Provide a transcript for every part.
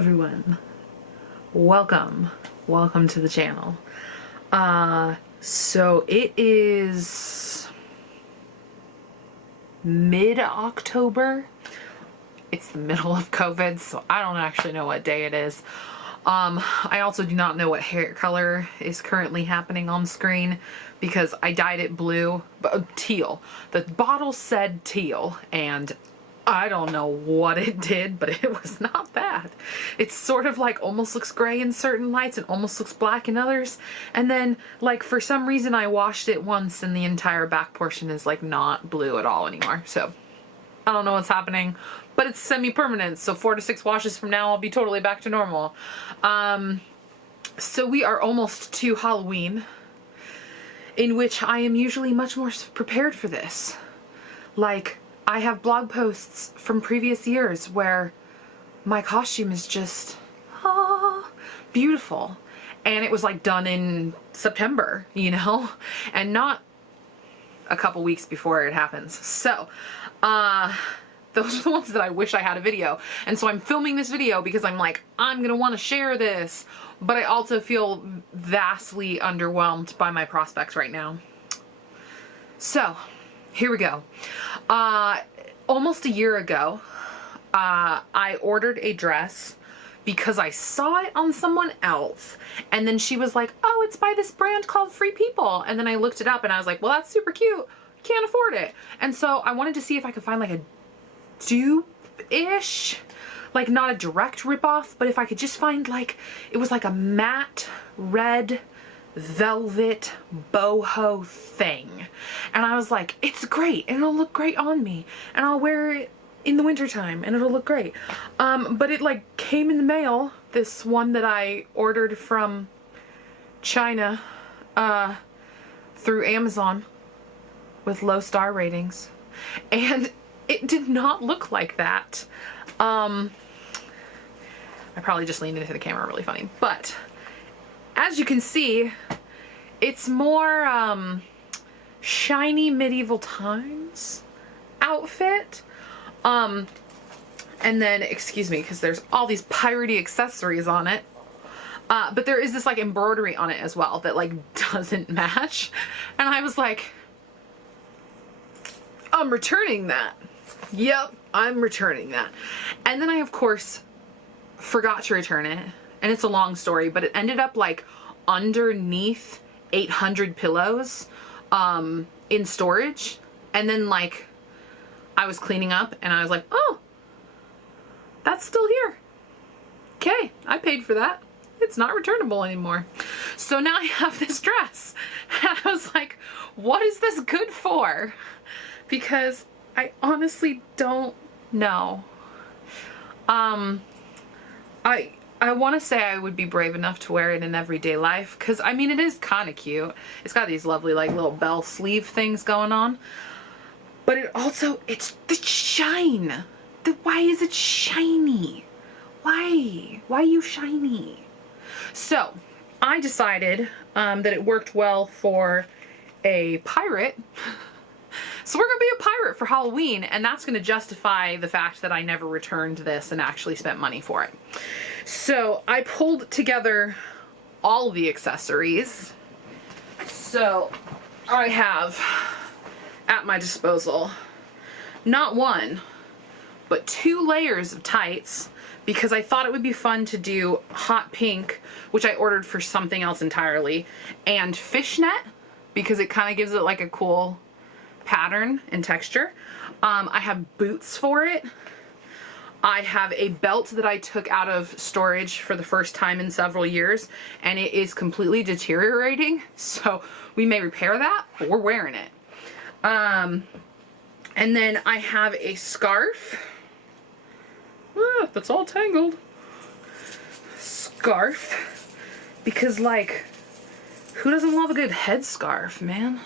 everyone. Welcome to the channel. So it is mid-October. It's the middle of COVID, so I don't actually know what day it is. I also do not know what hair color is currently happening on screen because I dyed it blue, but teal. The bottle said teal, and I don't know what it did, but it was not bad. It sort of like almost looks gray in certain lights and almost looks black in others. And then like for some reason I washed it once and the entire back portion is like not blue at all anymore. So I don't know what's happening, but it's semi-permanent. So 4 to 6 washes from now I'll be totally back to normal. So we are almost to Halloween, in which I am usually much more prepared for this. Like, I have blog posts from previous years where my costume is just beautiful, and it was like done in September, you know, and not a couple weeks before it happens. So those are the ones that I wish I had a video, and so I'm filming this video because I'm like, I'm gonna want to share this, but I also feel vastly underwhelmed by my prospects right now. So here we go. Almost a year ago, I ordered a dress because I saw it on someone else, and then she was like, oh, it's by this brand called Free People, and then I looked it up and I was like, well, that's super cute, can't afford it. And so I wanted to see if I could find like a dupe-ish, like not a direct ripoff, but if I could just find like, it was like a matte red velvet boho thing, and I was like, it's great and it'll look great on me and I'll wear it in the wintertime and it'll look great. But it like came in the mail, this one that I ordered from China through Amazon with low star ratings, and it did not look like that. I probably just leaned into the camera really funny, but as you can see, it's more shiny medieval times outfit. And then, excuse me, because there's all these piratey accessories on it. But there is this like embroidery on it as well that like doesn't match. And I was like, I'm returning that. Yep, I'm returning that. And then I, of course, forgot to return it. And it's a long story, but it ended up like underneath 800 pillows in storage. And then like I was cleaning up and I was like, oh, that's still here. Okay, I paid for that. It's not returnable anymore. So now I have this dress. And I was like, what is this good for? Because I honestly don't know. I want to say I would be brave enough to wear it in everyday life, because I mean it is kind of cute. It's got these lovely like little bell sleeve things going on, but it also, it's the shine. Why is it shiny? Why are you shiny? So I decided that it worked well for a pirate. So we're gonna be a pirate for Halloween, and that's gonna justify the fact that I never returned this and actually spent money for it. So I pulled together all the accessories. So I have at my disposal not one, but 2 layers of tights, because I thought it would be fun to do hot pink, which I ordered for something else entirely, and fishnet, because it kind of gives it like a cool pattern and texture. I have boots for it. I have a belt that I took out of storage for the first time in several years, and it is completely deteriorating, so we may repair that, but we're wearing it. And then I have a scarf. That's all tangled. Scarf, because like, who doesn't love a good headscarf, man?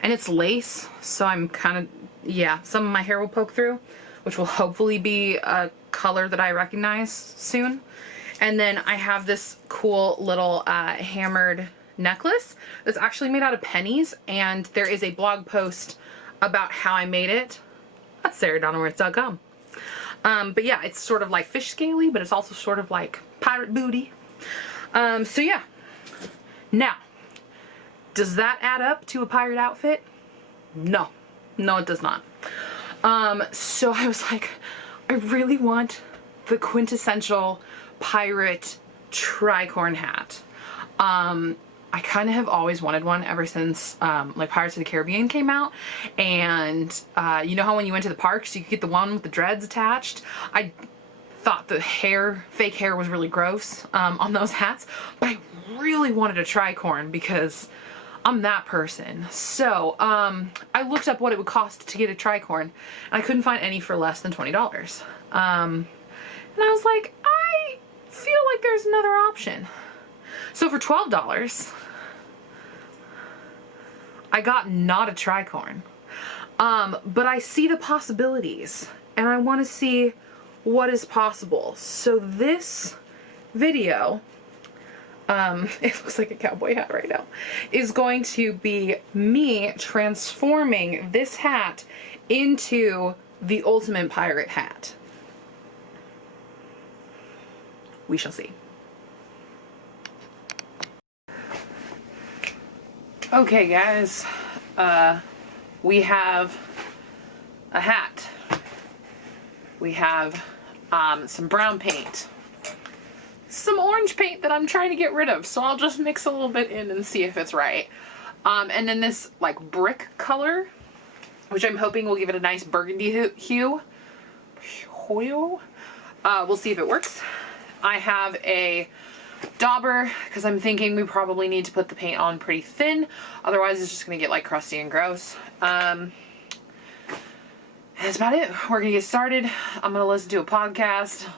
And it's lace, so I'm kind of, yeah, some of my hair will poke through, which will hopefully be a color that I recognize soon. And then I have this cool little hammered necklace that's actually made out of pennies, and there is a blog post about how I made it at SarahDonawerth.com. But yeah, it's sort of like fish scaly, but it's also sort of like pirate booty. So yeah. Now, does that add up to a pirate outfit? No. No, it does not. So I was like, I really want the quintessential pirate tricorn hat. I kind of have always wanted one ever since like Pirates of the Caribbean came out, and you know how when you went to the parks you could get the one with the dreads attached? I thought the fake hair was really gross on those hats, but I really wanted a tricorn because I'm that person. So I looked up what it would cost to get a tricorn, and I couldn't find any for less than $20. And I was like, I feel like there's another option. So for $12, I got not a tricorn. But I see the possibilities, and I want to see what is possible. So this video, it looks like a cowboy hat right now, is going to be me transforming this hat into the ultimate pirate hat. We shall see. Okay guys, we have a hat. We have some brown paint. Some orange paint that I'm trying to get rid of, so I'll just mix a little bit in and see if it's right. And then this like brick color, which I'm hoping will give it a nice burgundy hue. We'll see if it works. I have a dauber because I'm thinking we probably need to put the paint on pretty thin, otherwise it's just gonna get like crusty and gross. That's about it. We're gonna get started. I'm gonna listen to a podcast.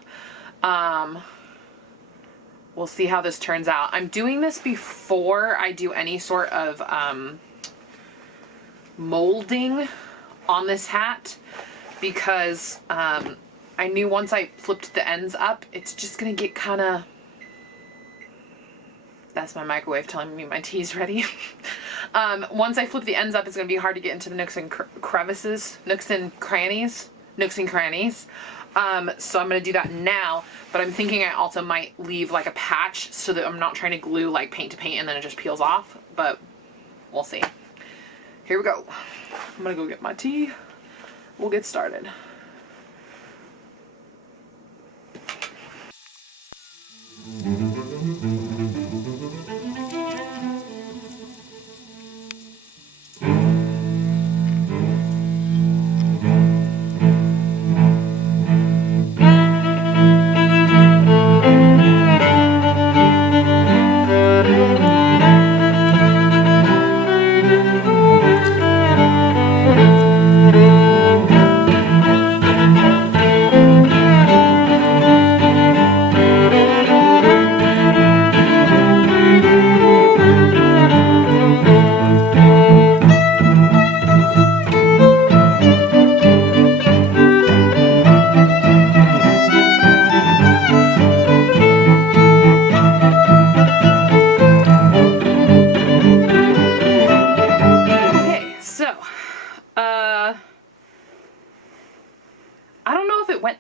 We'll see how this turns out. I'm doing this before I do any sort of molding on this hat because I knew once I flipped the ends up, it's just gonna get kind of... That's my microwave telling me my tea's ready. Once I flip the ends up, it's gonna be hard to get into the nooks and crevices, nooks and crannies. So I'm gonna do that now, but I'm thinking I also might leave like a patch so that I'm not trying to glue like paint to paint and then it just peels off, but we'll see. Here we go. I'm gonna go get my tea. We'll get started.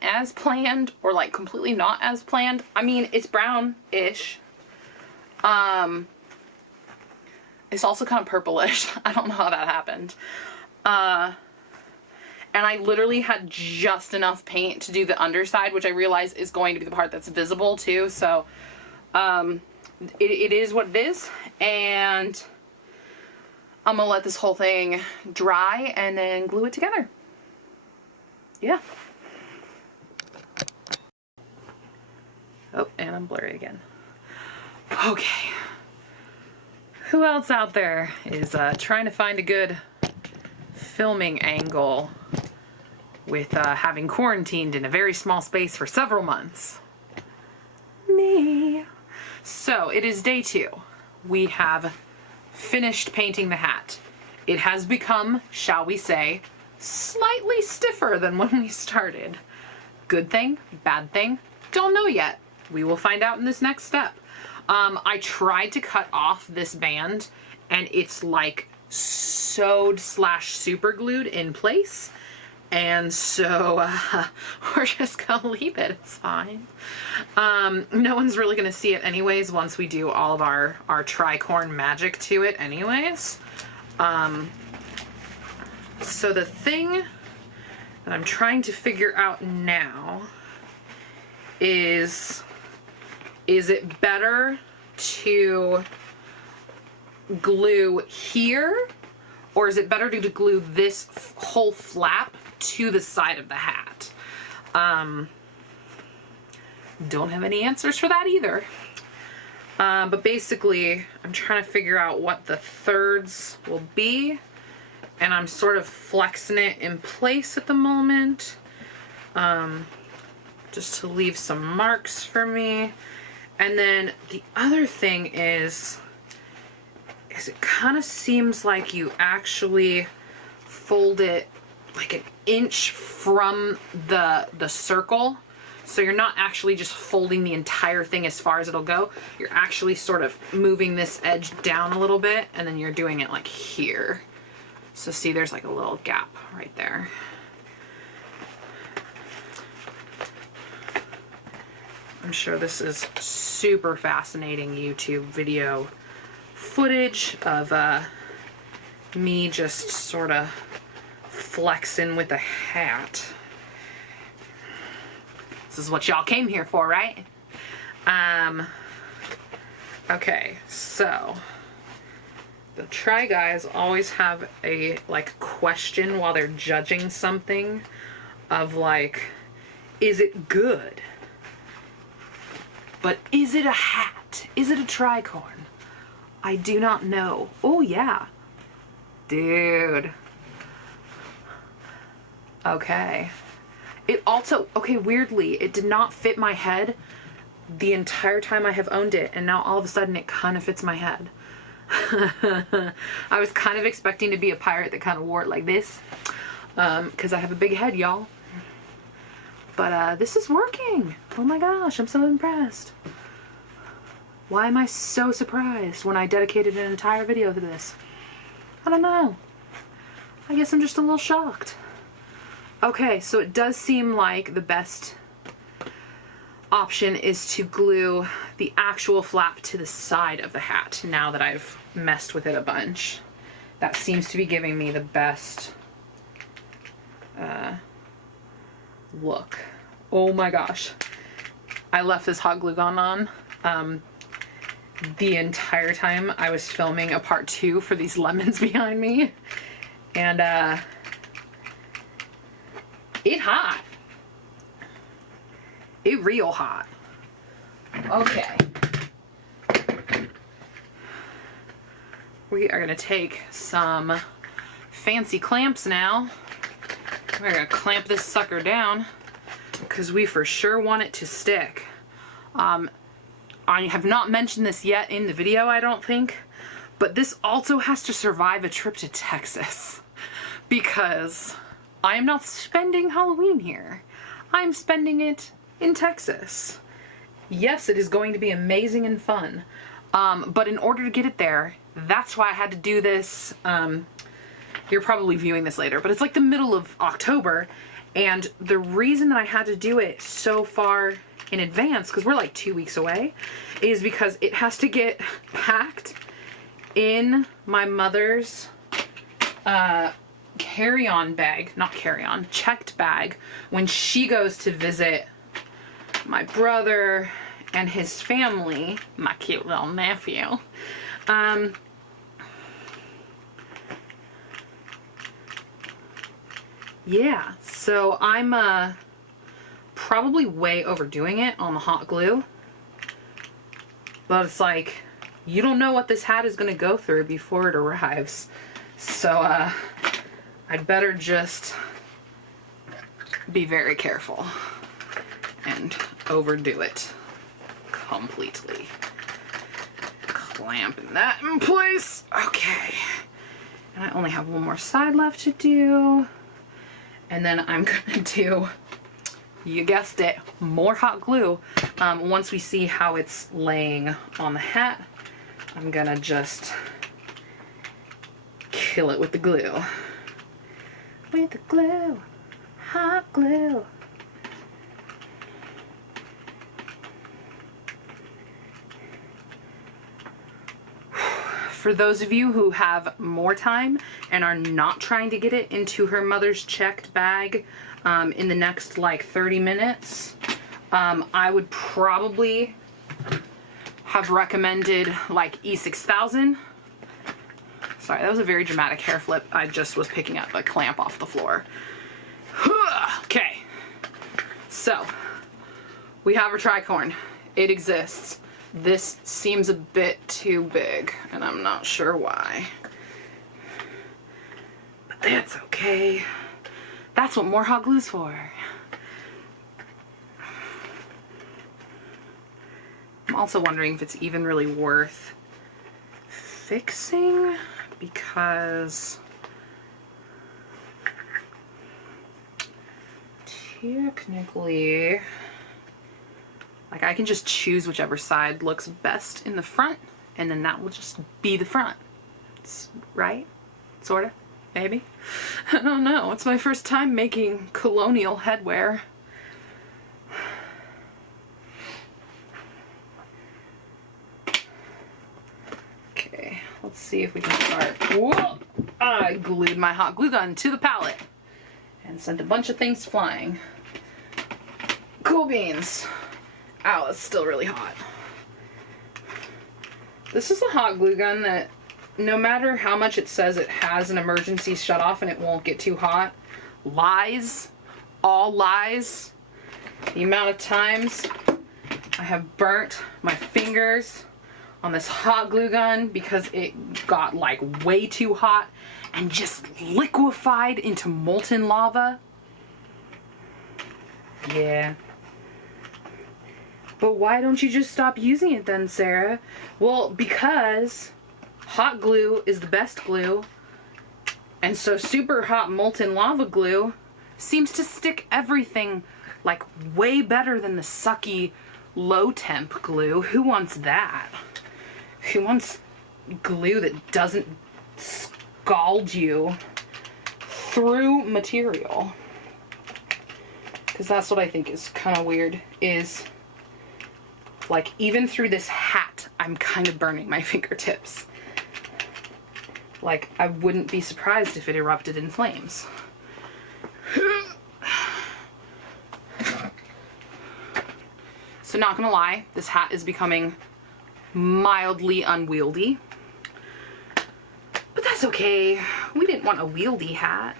As planned or like completely not as planned. I mean, it's brown-ish. It's also kind of purplish. I don't know how that happened. And I literally had just enough paint to do the underside, which I realize is going to be the part that's visible too. So it is what it is, and I'm gonna let this whole thing dry and then glue it together. Yeah. Oh, and I'm blurry again. Okay. Who else out there is trying to find a good filming angle with having quarantined in a very small space for several months? Me. So it is day 2. We have finished painting the hat. It has become, shall we say, slightly stiffer than when we started. Good thing, bad thing, don't know yet. We will find out in this next step. I tried to cut off this band and it's like sewed / super glued in place. And so we're just gonna leave it. It's fine. No one's really gonna see it anyways once we do all of our tricorn magic to it anyways. So the thing that I'm trying to figure out now is it better to glue here, or is it better to glue this whole flap to the side of the hat? Don't have any answers for that either. But basically, I'm trying to figure out what the thirds will be, and I'm sort of flexing it in place at the moment, just to leave some marks for me. And then the other thing is it kind of seems like you actually fold it like an inch from the circle. So you're not actually just folding the entire thing as far as it'll go. You're actually sort of moving this edge down a little bit, and then you're doing it like here. So see, there's like a little gap right there. I'm sure this is super fascinating YouTube video footage of me just sort of flexing with a hat. This is what y'all came here for, right? Okay, so the Try Guys always have a like question while they're judging something of like, is it good? But is it a hat? Is it a tricorn? I do not know. Oh yeah. Dude. Okay. It also, okay, weirdly, it did not fit my head the entire time I have owned it, and now all of a sudden it kind of fits my head. I was kind of expecting to be a pirate that kind of wore it like this, because I have a big head, y'all. But this is working. Oh my gosh, I'm so impressed. Why am I so surprised when I dedicated an entire video to this? I don't know. I guess I'm just a little shocked. Okay, so it does seem like the best option is to glue the actual flap to the side of the hat now that I've messed with it a bunch. That seems to be giving me the best look. Oh my gosh. I left this hot glue gun on the entire time I was filming a part 2 for these lemons behind me. And it hot. It real hot. Okay. We are gonna take some fancy clamps now. We're gonna clamp this sucker down because we for sure want it to stick. I have not mentioned this yet in the video, I don't think, but this also has to survive a trip to Texas because I am not spending Halloween here. I'm spending it in Texas. Yes, it is going to be amazing and fun, but in order to get it there, that's why I had to do this. You're probably viewing this later, but it's like the middle of October, and the reason that I had to do it so far in advance, because we're like 2 weeks away, is because it has to get packed in my mother's carry-on bag, not carry-on, checked bag, when she goes to visit my brother and his family, my cute little nephew. Yeah, so I'm probably way overdoing it on the hot glue, but it's like, you don't know what this hat is going to go through before it arrives, so I'd better just be very careful and overdo it completely. Clamping that in place. Okay, and I only have one more side left to do, and then I'm gonna do, you guessed it, more hot glue. Once we see how it's laying on the hat, I'm gonna just kill it with the glue. With the glue. glue. For those of you who have more time and are not trying to get it into her mother's checked bag in the next like 30 minutes, I would probably have recommended like E6000. Sorry, that was a very dramatic hair flip. I just was picking up a clamp off the floor. Okay, so we have a tricorn. It exists. This seems a bit too big, and I'm not sure why. But that's okay. That's what more hot glue's for. I'm also wondering if it's even really worth fixing, because technically, like, I can just choose whichever side looks best in the front, and then that will just be the front. Right? Sorta? Maybe? I don't know. It's my first time making colonial headwear. Okay, let's see if we can start. Whoa! I glued my hot glue gun to the palette and sent a bunch of things flying. Cool beans. Ow, it's still really hot. This is a hot glue gun that no matter how much it says it has an emergency shut off and it won't get too hot, lies, all lies. The amount of times I have burnt my fingers on this hot glue gun because it got like way too hot and just liquefied into molten lava. Yeah. But why don't you just stop using it then, Sarah? Well, because hot glue is the best glue, and so super hot molten lava glue seems to stick everything like way better than the sucky low temp glue. Who wants that? Who wants glue that doesn't scald you through material? Because that's what I think is kind of weird, is like, even through this hat, I'm kind of burning my fingertips. Like, I wouldn't be surprised if it erupted in flames. So not gonna lie, this hat is becoming mildly unwieldy. But that's okay. We didn't want a wieldy hat.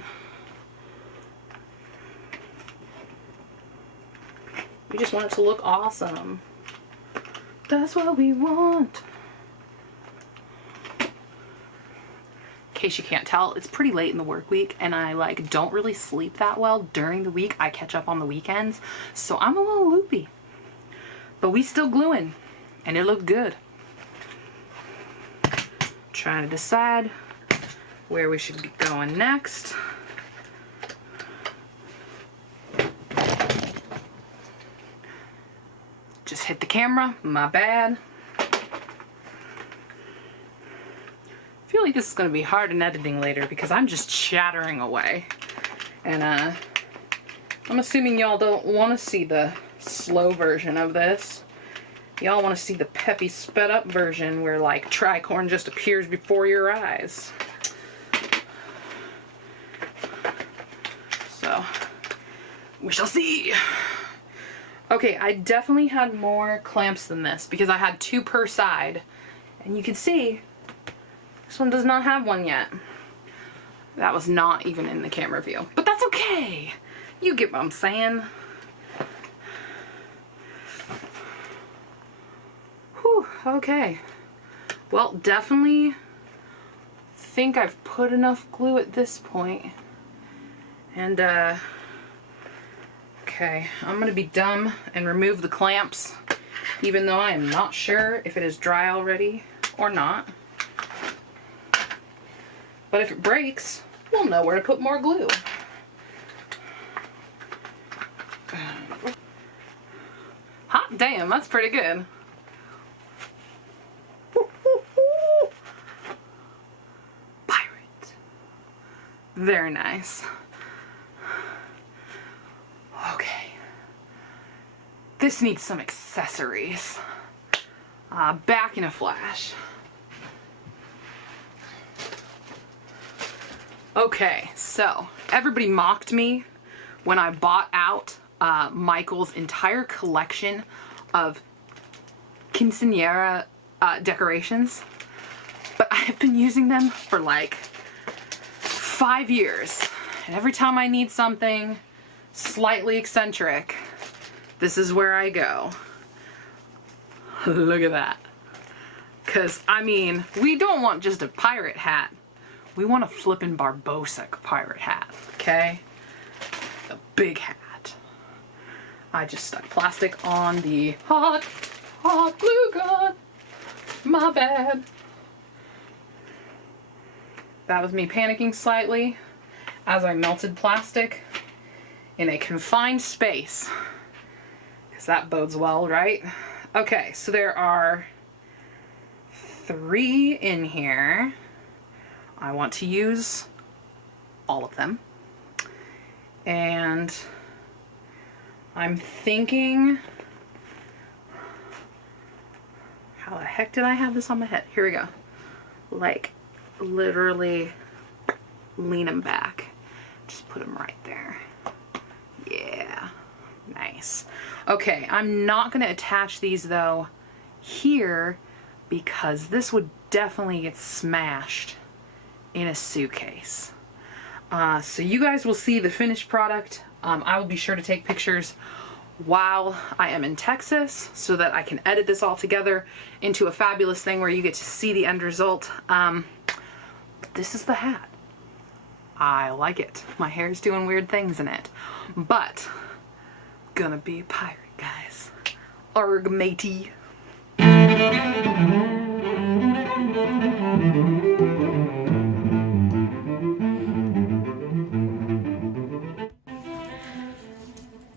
We just want it to look awesome. That's what we want. In case you can't tell, it's pretty late in the work week and I like don't really sleep that well during the week. I catch up on the weekends, so I'm a little loopy. But we still gluing and it looked good. Trying to decide where we should be going next. Just hit the camera, my bad. I feel like this is gonna be hard in editing later because I'm just chattering away. And I'm assuming y'all don't wanna see the slow version of this. Y'all wanna see the peppy sped up version where like tricorn just appears before your eyes. So, we shall see. Okay, I definitely had more clamps than this because I had 2 per side. And you can see, this one does not have one yet. That was not even in the camera view. But that's okay. You get what I'm saying. Whew, okay. Well, definitely think I've put enough glue at this point. And, okay, I'm gonna be dumb and remove the clamps, even though I am not sure if it is dry already or not. But if it breaks, we'll know where to put more glue. Hot damn, that's pretty good. Pirate. Very nice. this needs some accessories. Back in a flash. Okay, so everybody mocked me when I bought out Michael's entire collection of quinceañera decorations, but I have been using them for like 5 years, and every time I need something slightly eccentric, this is where I go. Look at that. Because, I mean, we don't want just a pirate hat. We want a flippin' Barbossa pirate hat, okay? A big hat. I just stuck plastic on the hot glue gun. My bad. That was me panicking slightly as I melted plastic in a confined space. Because that bodes well, right? Okay, so there are 3 in here. I want to use all of them. And I'm thinking, how the heck did I have this on my head? Here we go. Like, literally lean them back. Just put them right there. Yeah, nice. Okay, I'm not gonna attach these though here because this would definitely get smashed in a suitcase. So you guys will see the finished product. I will be sure to take pictures while I am in Texas so that I can edit this all together into a fabulous thing where you get to see the end result. But this is the hat. I like it. My hair's doing weird things in it. But, gonna be a pirate, guys. Arg, matey.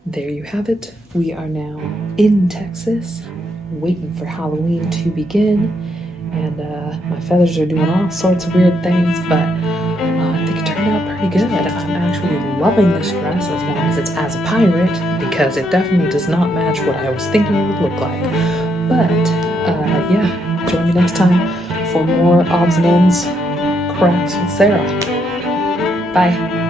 There you have it. We are now in Texas, waiting for Halloween to begin, and my feathers are doing all sorts of weird things, but I think it turned out pretty good. I'm actually loving this dress as long as it's as a pirate, because it definitely does not match what I was thinking it would look like. But yeah, join me next time for more odds and ends crafts with Sarah. Bye.